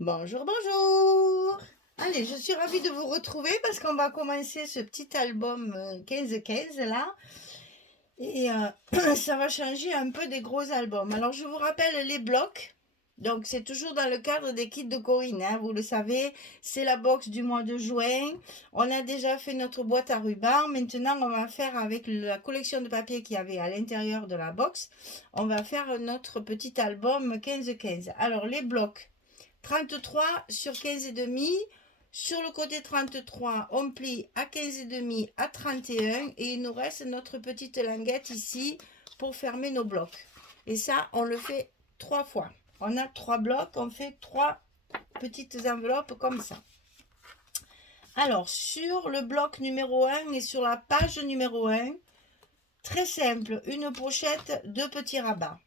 Bonjour, bonjour. Allez, je suis ravie de vous retrouver parce qu'on va commencer ce petit album 15-15 là. Et ça va changer un peu des gros albums. Alors, je vous rappelle les blocs. Donc, c'est toujours dans le cadre des kits de Corinne, hein, vous le savez. C'est la box du mois de juin. On a déjà fait notre boîte à ruban. Maintenant, on va faire avec la collection de papier qu'il y avait à l'intérieur de la box. On va faire notre petit album 15-15. Alors, les blocs. 33 sur 15 et demi. Sur le côté 33, on plie à 15 et demi à 31 et il nous reste notre petite languette ici pour fermer nos blocs. Et ça, on le fait 3 fois. On a 3 blocs, on fait 3 petites enveloppes comme ça. Alors, sur le bloc numéro 1 et sur la page numéro 1, très simple, une pochette, 2 petits rabats.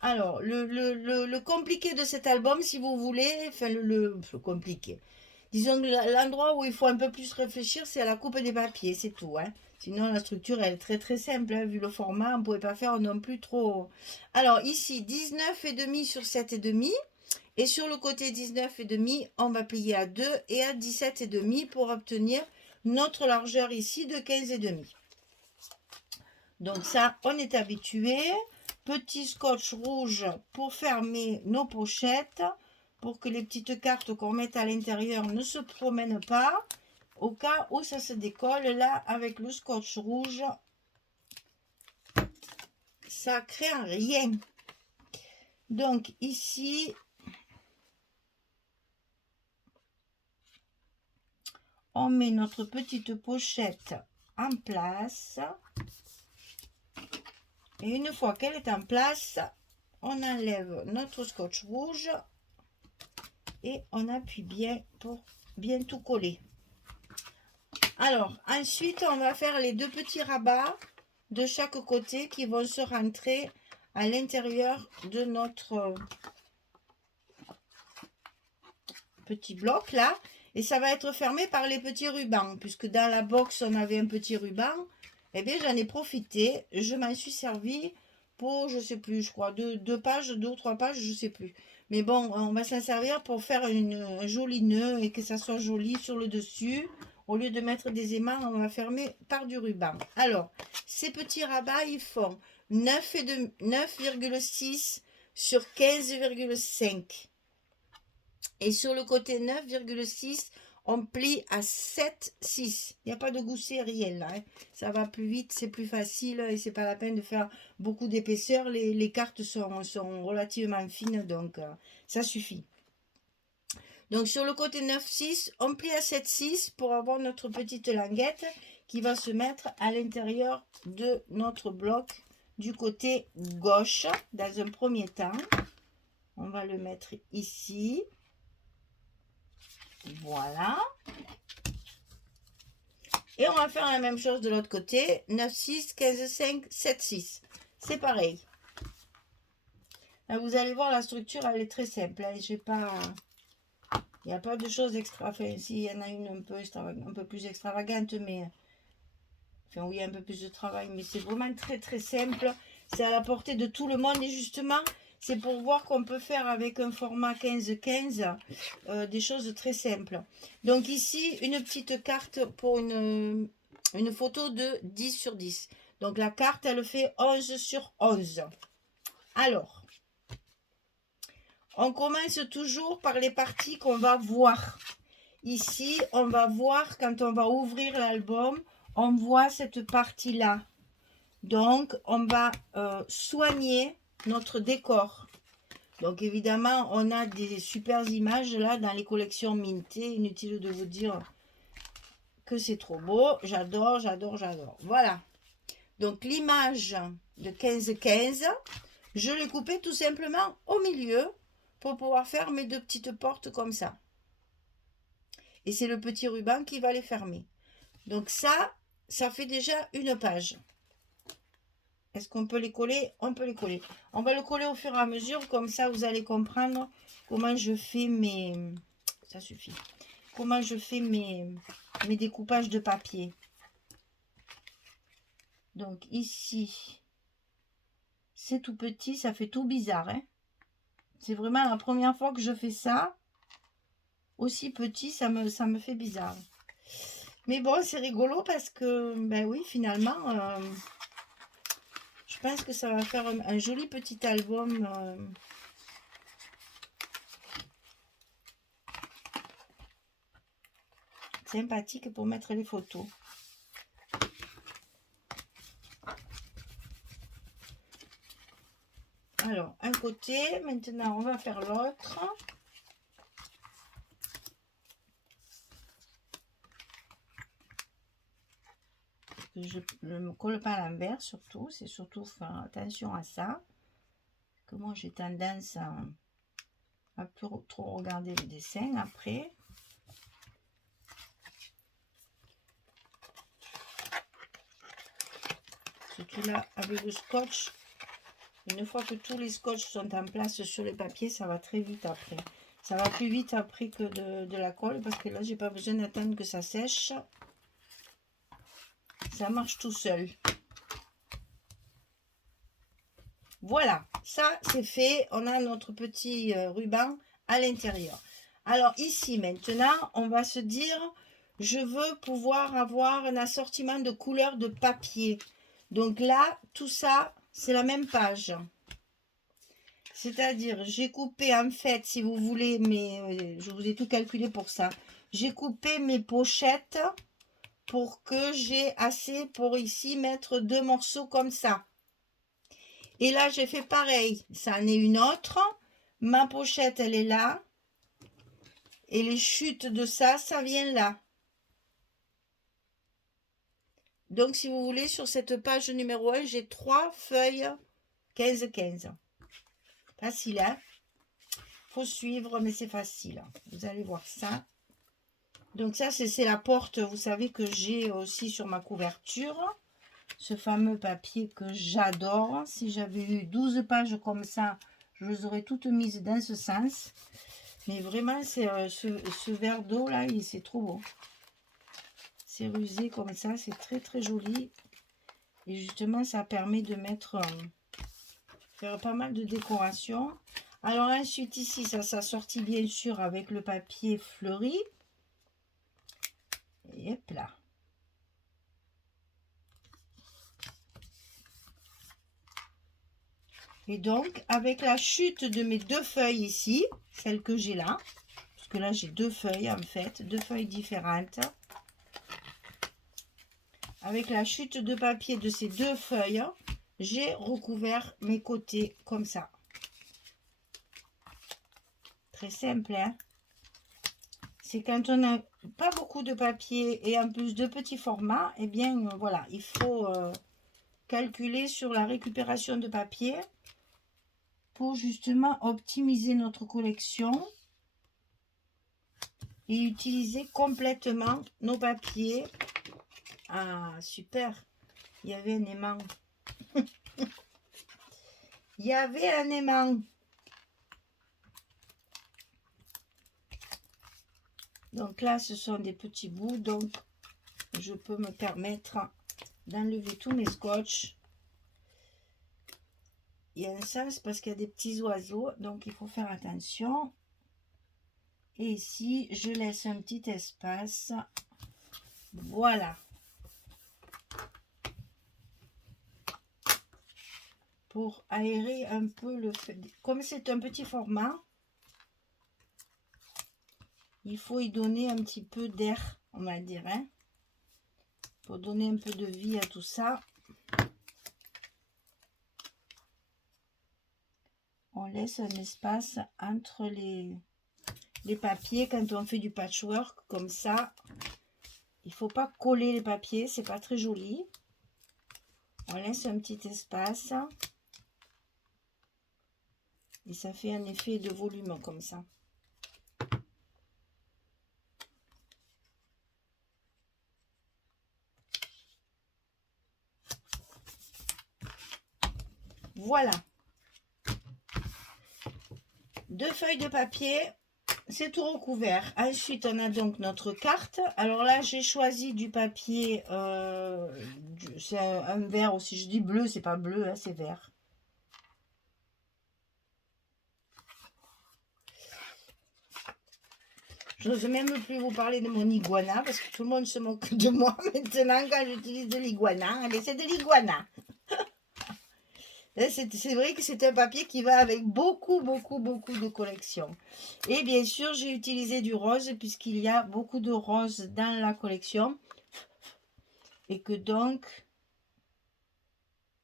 Alors, le compliqué de cet album, si vous voulez, enfin le compliqué. Disons que l'endroit où il faut un peu plus réfléchir, c'est à la coupe des papiers, c'est tout. Hein. Sinon, la structure, elle est très très simple. Hein. Vu le format, on ne pouvait pas faire non plus trop. Alors, ici, 19,5 sur 7,5. Et sur le côté 19,5, on va plier à 2 et à 17,5 pour obtenir notre largeur ici de 15,5. Donc ça, on est habitué. Petit scotch rouge pour fermer nos pochettes, pour que les petites cartes qu'on met à l'intérieur ne se promènent pas. Au cas où ça se décolle, là, avec le scotch rouge, ça crée rien. Donc ici, on met notre petite pochette en place. Et une fois qu'elle est en place, on enlève notre scotch rouge et on appuie bien pour bien tout coller. Alors, ensuite, on va faire les 2 petits rabats de chaque côté qui vont se rentrer à l'intérieur de notre petit bloc là. Et ça va être fermé par les petits rubans. Puisque dans la box, on avait un petit ruban. Eh bien, j'en ai profité. Je m'en suis servi pour, je sais plus, je crois, 2 pages, 2 ou 3 pages, je sais plus. Mais bon, on va s'en servir pour faire un joli nœud et que ça soit joli sur le dessus. Au lieu de mettre des aimants, on va fermer par du ruban. Alors, ces petits rabats, ils font 9,6 sur 15,5. Et sur le côté 9,6, on plie à 7,6. Il n'y a pas de gousset réel là. Hein. Ça va plus vite, c'est plus facile et c'est pas la peine de faire beaucoup d'épaisseur. Les cartes sont relativement fines, donc ça suffit. Donc sur le côté 9,6, on plie à 7,6 pour avoir notre petite languette qui va se mettre à l'intérieur de notre bloc du côté gauche dans un premier temps. On va le mettre ici. Voilà. Et on va faire la même chose de l'autre côté. 9,6, 15,5, 7,6. C'est pareil. Là, vous allez voir, la structure, elle est très simple. Hein. J'ai pas... Il n'y a pas de choses extra. Enfin, si, il y en a une un peu plus extravagante, mais... Enfin, oui, un peu plus de travail, mais c'est vraiment très, très simple. C'est à la portée de tout le monde. Et justement, c'est pour voir qu'on peut faire avec un format 15-15 des choses très simples. Donc ici, une petite carte pour une photo de 10 sur 10. Donc la carte, elle fait 11 sur 11. Alors, on commence toujours par les parties qu'on va voir. Ici, on va voir quand on va ouvrir l'album, on voit cette partie-là. Donc, on va soigner notre décor. Donc, évidemment, on a des super images là dans les collections Minté. Inutile de vous dire que c'est trop beau. J'adore, j'adore, j'adore. Voilà. Donc, l'image de 15-15, je l'ai coupée tout simplement au milieu pour pouvoir faire mes 2 petites portes comme ça. Et c'est le petit ruban qui va les fermer. Donc ça fait déjà une page. Est-ce qu'on peut les coller? On peut les coller. On va le coller au fur et à mesure, comme ça vous allez comprendre comment je fais mes... Ça suffit. Comment je fais mes découpages de papier. Donc ici, c'est tout petit, ça fait tout bizarre. Hein, C'est vraiment la première fois que je fais ça. Aussi petit, ça me fait bizarre. Mais bon, c'est rigolo parce que, ben oui, finalement, je pense que ça va faire un joli petit album sympathique pour mettre les photos. Alors, un côté, maintenant on va faire l'autre. Je ne me colle pas à l'envers, surtout, c'est surtout faire attention à ça. Que moi j'ai tendance à plus trop regarder le dessin après. Surtout là, avec le scotch, une fois que tous les scotch sont en place sur les papiers, ça va très vite après. Ça va plus vite après que de la colle, parce que là, j'ai pas besoin d'attendre que ça sèche. Ça marche tout seul. Voilà, ça c'est fait. On a notre petit ruban à l'intérieur. Alors ici, maintenant, on va se dire, je veux pouvoir avoir un assortiment de couleurs de papier. Donc là, tout ça, c'est la même page. C'est-à-dire, j'ai coupé, en fait, si vous voulez, mais je vous ai tout calculé pour ça. J'ai coupé mes pochettes pour que j'ai assez pour ici mettre 2 morceaux comme ça. Et là, j'ai fait pareil. Ça en est une autre. Ma pochette, elle est là. Et les chutes de ça, ça vient là. Donc, si vous voulez, sur cette page numéro 1, j'ai 3 feuilles 15-15. Facile, hein? Faut suivre, mais c'est facile. Vous allez voir ça. Donc ça, c'est la porte, vous savez, que j'ai aussi sur ma couverture. Ce fameux papier que j'adore. Si j'avais eu 12 pages comme ça, je les aurais toutes mises dans ce sens. Mais vraiment, c'est ce verre d'eau là, c'est trop beau. C'est rusé comme ça, c'est très très joli. Et justement, ça permet de mettre, faire pas mal de décoration. Alors ensuite ici, ça s'assortit bien sûr avec le papier fleuri. Et hop là. Et donc, avec la chute de mes 2 feuilles ici, celle que j'ai là, parce que là j'ai 2 feuilles en fait, 2 feuilles différentes. Avec la chute de papier de ces 2 feuilles, j'ai recouvert mes côtés comme ça. Très simple, hein? C'est quand on n'a pas beaucoup de papier et en plus de petits formats, eh bien voilà, il faut calculer sur la récupération de papier pour justement optimiser notre collection et utiliser complètement nos papiers. Ah, super! Il y avait un aimant. Il y avait un aimant. Donc là, ce sont des petits bouts, donc je peux me permettre d'enlever tous mes scotch. Il y a un sens parce qu'il y a des petits oiseaux, donc il faut faire attention. Et ici, je laisse un petit espace. Voilà. Pour aérer un peu le feu. Comme c'est un petit format, il faut y donner un petit peu d'air, on va dire, hein, pour donner un peu de vie à tout ça. On laisse un espace entre les papiers quand on fait du patchwork comme ça. Il faut pas coller les papiers, c'est pas très joli. On laisse un petit espace et ça fait un effet de volume comme ça. Voilà. 2 feuilles de papier, c'est tout recouvert. Ensuite, on a donc notre carte. Alors là, j'ai choisi du papier, c'est un vert aussi. Je dis bleu, c'est pas bleu, hein, c'est vert. Je n'ose même plus vous parler de mon iguana parce que tout le monde se moque de moi maintenant quand j'utilise de l'iguana. Allez, c'est de l'iguana. C'est vrai que c'est un papier qui va avec beaucoup de collections. Et bien sûr, j'ai utilisé du rose puisqu'il y a beaucoup de roses dans la collection. Et que donc,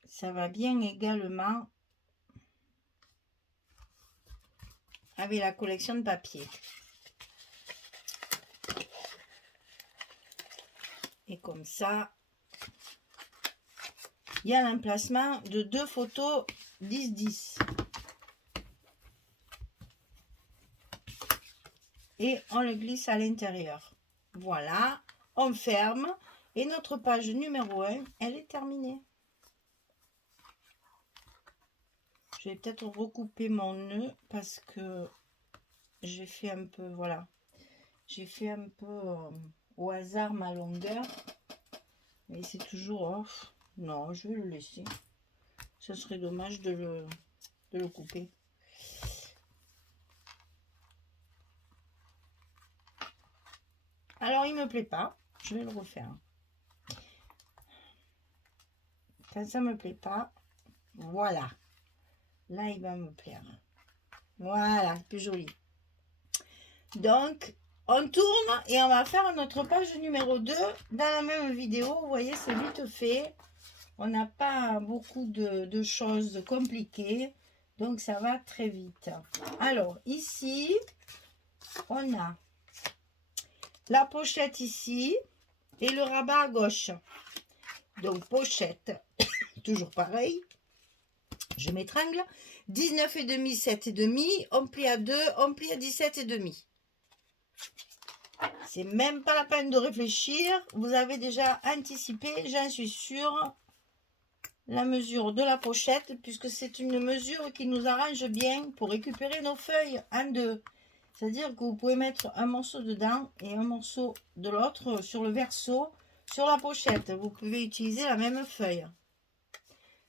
ça va bien également avec la collection de papier. Et comme ça, il y a l'emplacement de 2 photos 10-10. Et on le glisse à l'intérieur. Voilà, on ferme. Et notre page numéro 1, elle est terminée. Je vais peut-être recouper mon nœud parce que j'ai fait un peu, voilà. J'ai fait un peu au hasard ma longueur. Mais c'est toujours off. Non, je vais le laisser. Ce serait dommage de le couper. Alors, il me plaît pas. Je vais le refaire. Quand ça me plaît pas, voilà. Là, il va me plaire. Voilà, plus joli. Donc, on tourne et on va faire notre page numéro 2 dans la même vidéo. Vous voyez, c'est vite fait. On n'a pas beaucoup de choses compliquées. Donc, ça va très vite. Alors, ici, on a la pochette ici et le rabat à gauche. Donc, pochette, toujours pareil. Je m'étrangle. 19,5, 7,5. On plie à 2, on plie à 17,5. C'est même pas la peine de réfléchir. Vous avez déjà anticipé, j'en suis sûre, la mesure de la pochette, puisque c'est une mesure qui nous arrange bien pour récupérer nos feuilles en deux. C'est-à-dire que vous pouvez mettre un morceau dedans et un morceau de l'autre sur le verso, sur la pochette. Vous pouvez utiliser la même feuille.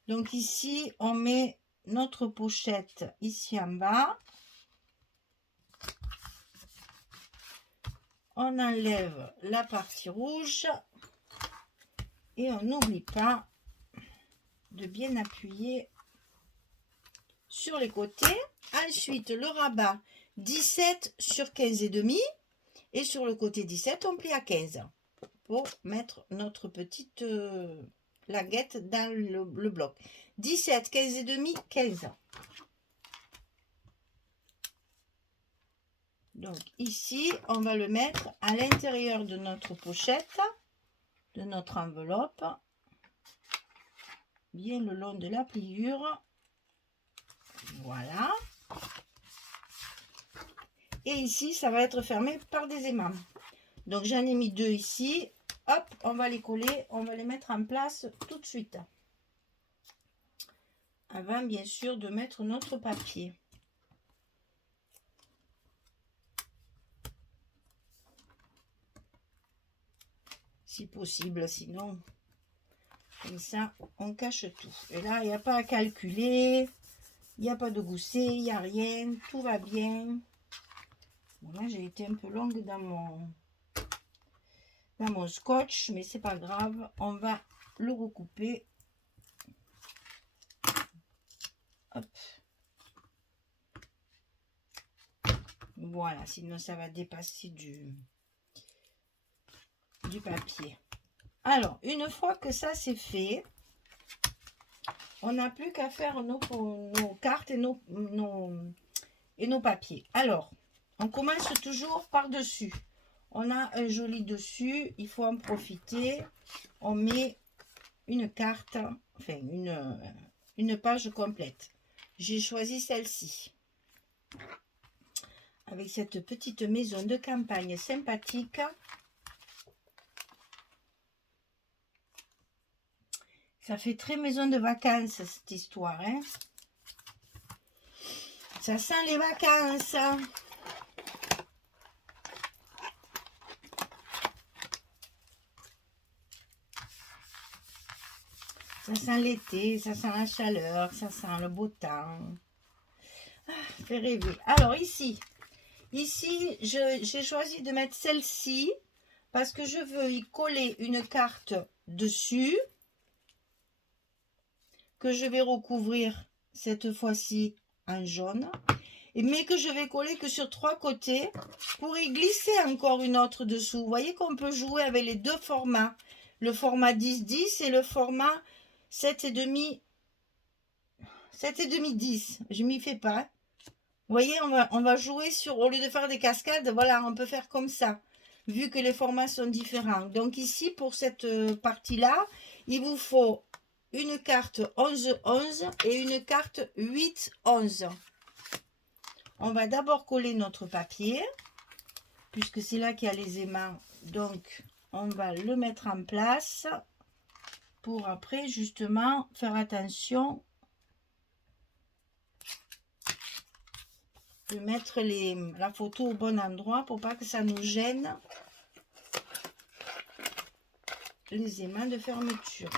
Donc ici, on met notre pochette ici en bas. On enlève la partie rouge et on n'oublie pas de bien appuyer sur les côtés. Ensuite, le rabat 17 sur 15,5 et sur le côté 17, on plie à 15 pour mettre notre petite laguette dans le bloc. 17, 15,5, 15. Donc ici, on va le mettre à l'intérieur de notre pochette, de notre enveloppe, bien le long de la pliure. Voilà. Et ici, ça va être fermé par des aimants. Donc j'en ai mis 2 ici. Hop, on va les coller, on va les mettre en place tout de suite. Avant, bien sûr, de mettre notre papier. Si possible, sinon, comme ça, on cache tout. Et là, il n'y a pas à calculer, il n'y a pas de gousset, il n'y a rien, tout va bien. Bon, là, j'ai été un peu longue dans mon scotch, mais c'est pas grave, on va le recouper. Hop. Voilà, sinon ça va dépasser du papier. Alors, une fois que ça c'est fait, on n'a plus qu'à faire nos cartes et nos papiers. Alors, on commence toujours par dessus. On a un joli dessus, il faut en profiter. On met une carte, enfin une page complète. J'ai choisi celle-ci. Avec cette petite maison de campagne sympathique. Ça fait très maison de vacances, cette histoire. Hein, ça sent les vacances. Ça sent l'été, ça sent la chaleur, ça sent le beau temps. Ah, fait rêver. Alors ici, Ici, j'ai choisi de mettre celle-ci parce que je veux y coller une carte dessus que je vais recouvrir cette fois-ci en jaune, mais que je vais coller que sur 3 côtés pour y glisser encore une autre dessous. Vous voyez qu'on peut jouer avec les deux formats, le format 10-10 et le format 7,5 7,5-10. Je m'y fais pas. Vous voyez, on va jouer sur, au lieu de faire des cascades, voilà, on peut faire comme ça, vu que les formats sont différents. Donc ici, pour cette partie-là, il vous faut une carte 11-11 et une carte 8-11. On va d'abord coller notre papier, puisque c'est là qu'il y a les aimants. Donc, on va le mettre en place pour après, justement, faire attention de mettre la photo au bon endroit pour pas que ça nous gêne les aimants de fermeture.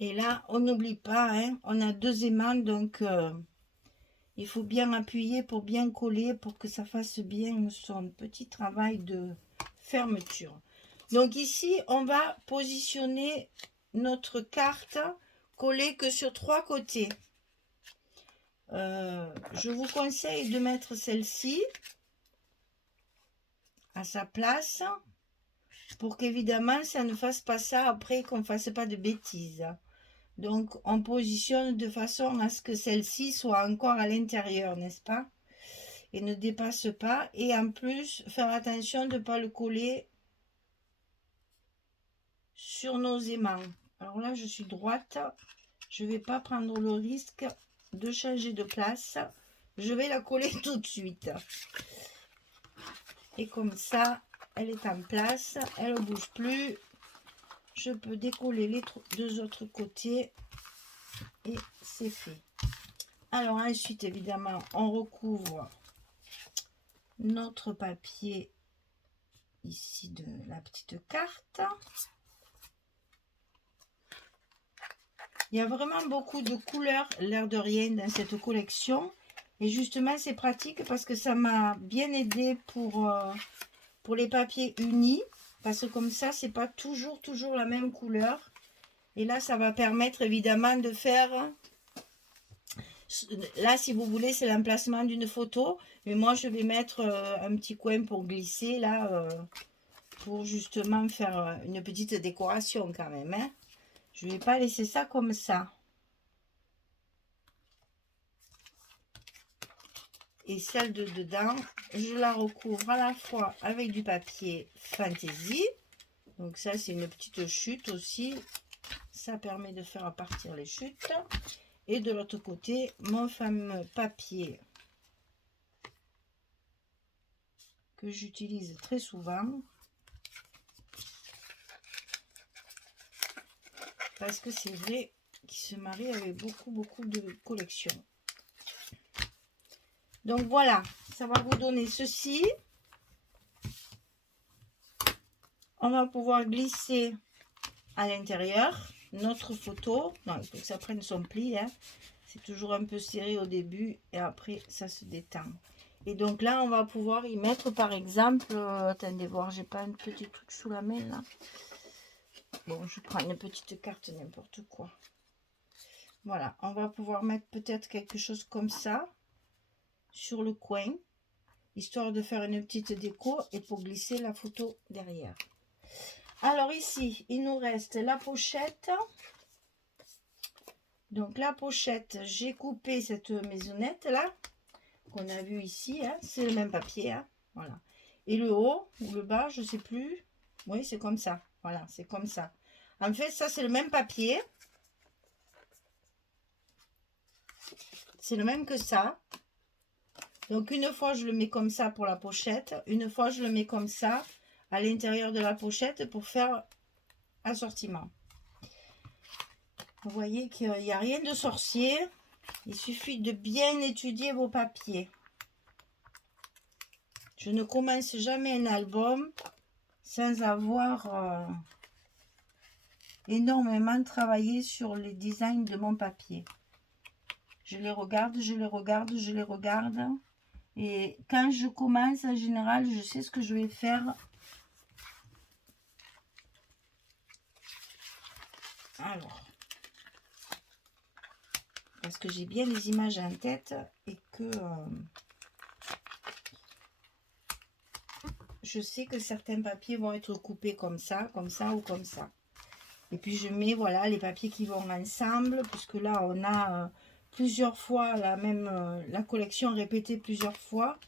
Et là, on n'oublie pas, hein, on a 2 aimants, donc il faut bien appuyer pour bien coller, pour que ça fasse bien son petit travail de fermeture. Donc ici, on va positionner notre carte collée que sur 3 côtés. Je vous conseille de mettre celle-ci à sa place pour qu'évidemment ça ne fasse pas ça après, qu'on ne fasse pas de bêtises. Donc on positionne de façon à ce que celle-ci soit encore à l'intérieur, n'est-ce pas, et ne dépasse pas. Et en plus faire attention de ne pas le coller sur nos aimants. Alors là je suis droite, je ne vais pas prendre le risque de changer de place, je vais la coller tout de suite. Et comme ça, elle est en place, elle ne bouge plus. Je peux décoller les 2 autres côtés et c'est fait. Alors ensuite, évidemment, on recouvre notre papier ici de la petite carte. Il y a vraiment beaucoup de couleurs, l'air de rien, dans cette collection. Et justement, c'est pratique parce que ça m'a bien aidé pour les papiers unis. Parce que comme ça, c'est pas toujours la même couleur. Et là, ça va permettre évidemment de faire... Là, si vous voulez, c'est l'emplacement d'une photo. Mais moi, je vais mettre un petit coin pour glisser, là, pour justement faire une petite décoration quand même. Hein. Je ne vais pas laisser ça comme ça. Et celle de dedans, je la recouvre à la fois avec du papier fantaisie. Donc ça, c'est une petite chute aussi. Ça permet de faire partir les chutes. Et de l'autre côté, mon fameux papier que j'utilise très souvent. Parce que c'est vrai qu'il se marie avec beaucoup de collections. Donc voilà, ça va vous donner ceci. On va pouvoir glisser à l'intérieur notre photo. Non, il faut que ça prenne son pli. Hein. C'est toujours un peu serré au début et après ça se détend. Et donc là, on va pouvoir y mettre par exemple... attendez voir, j'ai pas un petit truc sous la main là. Bon, je prends une petite carte, n'importe quoi. Voilà, on va pouvoir mettre peut-être quelque chose comme ça sur le coin, histoire de faire une petite déco et pour glisser la photo derrière. Alors ici, il nous reste la pochette. Donc la pochette, j'ai coupé cette maisonnette là, qu'on a vu ici, hein, c'est le même papier, hein, voilà. Et le haut ou le bas, je sais plus. Oui, c'est comme ça, voilà, c'est comme ça. En fait, ça c'est le même papier. C'est le même que ça. Donc une fois je le mets comme ça pour la pochette, une fois je le mets comme ça à l'intérieur de la pochette pour faire assortiment. Vous voyez qu'il n'y a rien de sorcier, il suffit de bien étudier vos papiers. Je ne commence jamais un album sans avoir énormément travaillé sur les designs de mon papier. Je les regarde, je les regarde, je les regarde. Et quand je commence, en général, je sais ce que je vais faire. Alors, parce que j'ai bien les images en tête et que je sais que certains papiers vont être coupés comme ça ou comme ça. Et puis je mets, voilà, les papiers qui vont ensemble, puisque là, on a plusieurs fois la collection répétée plusieurs fois.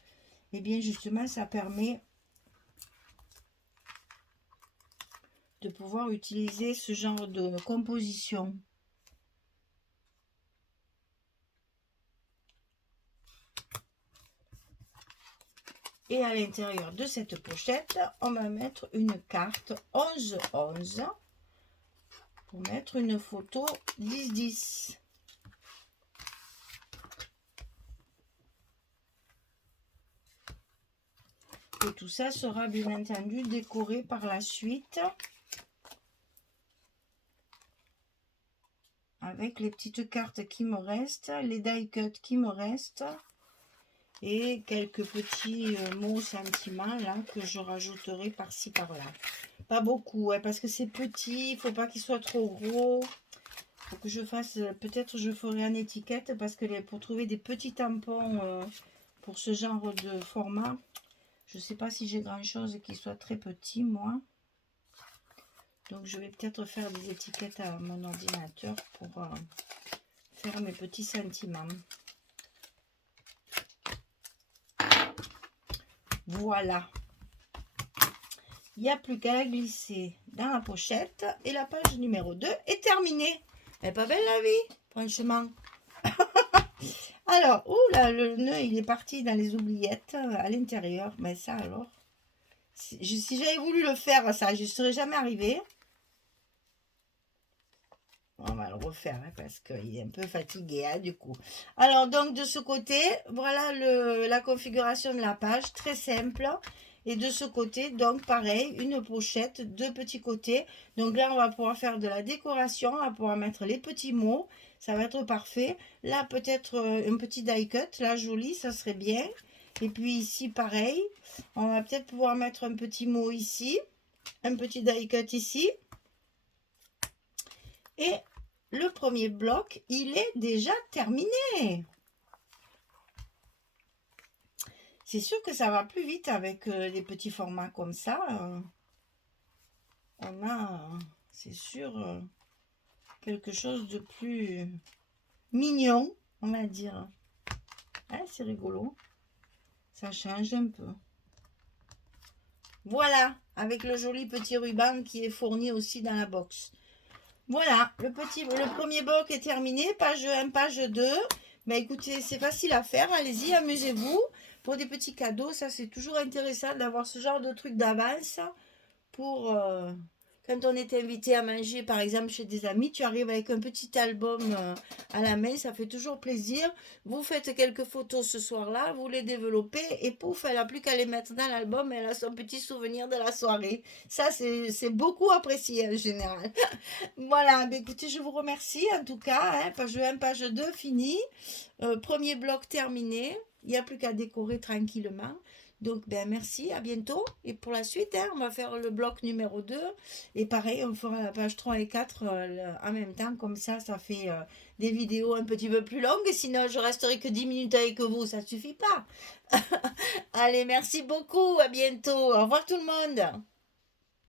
Et bien justement, ça permet de pouvoir utiliser ce genre de composition. Et à l'intérieur de cette pochette, on va mettre une carte 11-11 pour mettre une photo 10-10. Et tout ça sera bien entendu décoré par la suite avec les petites cartes qui me restent, les die cuts qui me restent et quelques petits mots sentiments là que je rajouterai par-ci par-là. Pas beaucoup, hein, parce que c'est petit, il faut pas qu'il soit trop gros. Faut que je fasse, peut-être je ferai une étiquette parce que pour trouver des petits tampons pour ce genre de format, je sais pas si j'ai grand chose qui soit très petit moi. Donc je vais peut-être faire des étiquettes à mon ordinateur pour faire mes petits sentiments. Voilà. Il n'y a plus qu'à la glisser dans la pochette et la page numéro 2 est terminée. Elle n'est pas belle la vie, franchement. Alors, là, le nœud il est parti dans les oubliettes à l'intérieur. Mais ça alors, si j'avais voulu le faire, ça, je ne serais jamais arrivée. On va le refaire hein, parce qu'il est un peu fatigué hein, du coup. Alors donc de ce côté, voilà la configuration de la page, très simple. Et de ce côté, donc pareil, une pochette, deux petits côtés. Donc là, on va pouvoir faire de la décoration, on va pouvoir mettre les petits mots. Ça va être parfait. Là, peut-être un petit die cut, là joli, ça serait bien. Et puis ici, pareil, on va peut-être pouvoir mettre un petit mot ici, un petit die cut ici. Et le premier bloc, il est déjà terminé. C'est sûr que ça va plus vite avec les petits formats comme ça. On a, c'est sûr, quelque chose de plus mignon, on va dire. Hein, c'est rigolo. Ça change un peu. Voilà, avec le joli petit ruban qui est fourni aussi dans la box. Voilà, le premier bloc est terminé, page 1, page 2. Mais écoutez, c'est facile à faire, allez-y, amusez-vous. Pour des petits cadeaux, ça c'est toujours intéressant d'avoir ce genre de truc d'avance. Pour quand on est invité à manger, par exemple, chez des amis, tu arrives avec un petit album à la main, ça fait toujours plaisir. Vous faites quelques photos ce soir-là, vous les développez et pouf, elle n'a plus qu'à les mettre dans l'album, elle a son petit souvenir de la soirée. Ça, c'est beaucoup apprécié en général. Voilà, ben écoutez, je vous remercie en tout cas. Hein, page 1, page 2, fini. Premier bloc terminé. Il n'y a plus qu'à décorer tranquillement. Donc, ben merci, à bientôt. Et pour la suite, hein, on va faire le bloc numéro 2. Et pareil, on fera la page 3 et 4 en même temps. Comme ça fait des vidéos un petit peu plus longues. Sinon, je resterai que 10 minutes avec vous. Ça ne suffit pas. Allez, merci beaucoup. À bientôt. Au revoir tout le monde.